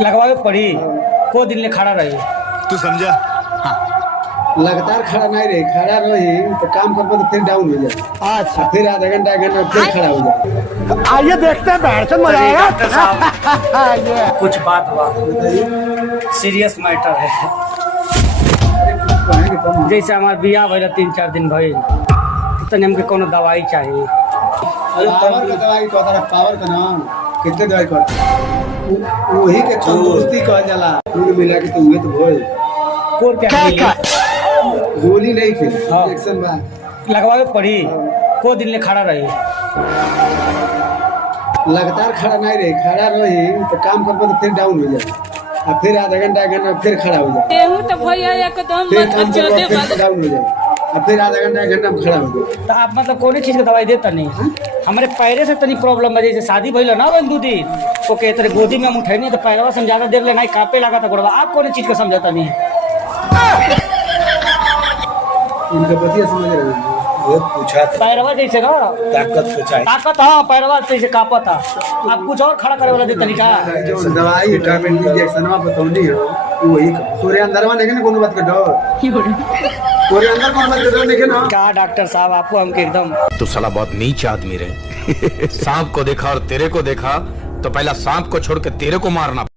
लगवावे पड़ी को दिन ले खड़ा रही। तू समझा? लगातार खड़ा नहीं रही, खड़ा रही तो काम कर तो फिर डाउन हो जाए। अच्छा फिर आधा घंटा एक घंटा फिर खड़ा हो जाए। आइए देखते हैं, बैठ मजा आएगा। कुछ बात हुआ, सीरियस मैटर है। जैसे हमारे बियाह भइल 3-4 दिन भइल, तो हमके कोनो दवाई चाहिए। पावर का दवाई कहता है, पावर का नाम कितने दवाई कहता वही के तंदुरुस्ती कहल जाला। पूरे मिला के तो हुए तो भइल। कोर क्या गोली नहीं थी, हाँ। इंजेक्शन बा लगवावे पड़ी को दिन ले खड़ा रही। लगातार खड़ा नहीं रही, खड़ा रही तो काम कर तो फिर डाउन हो जाए। और फिर आधा घंटा एक घंटा फिर खड़ा हो जाए। गेहूं तो भैया एकदम फिर काम कर फिर डाउन हो जाए। और फिर आधा घंटा एक घंटा में खड़ा हो जाए। तो आप मतलब कोई चीज का दवाई देता नहीं? हमारे पैरे से तनी प्रॉब्लम है, जैसे शादी भइल ना 1-2 दिन तो कहते गोदी में हम उठे तो पैरवा से ज्यादा देर लेना कापे लगा था गोड़वा। आप कौन चीज का समझाता नहीं? इनका बतिया समझ रहे हैं। वो पूछा था पैरवा जैसे ना ताकत तो चाहिए। ताकत, हाँ पैरवा जैसे कापा था। आप कुछ और खड़ा करे वाला देता नहीं का? जो दवाई विटामिन इंजेक्शन बतौनी हो वही तोरे अंदरवा नहीं ना कोनो बात का डर। तोरे अंदर कोनो बात का डर नहीं ना। क्या डॉक्टर साहब आपको हमके एकदम तू साला बहुत नीच आदमी रहे। सांप को देखा और तेरे को देखा तो पहला सांप को छोड़ के तेरे को मारना।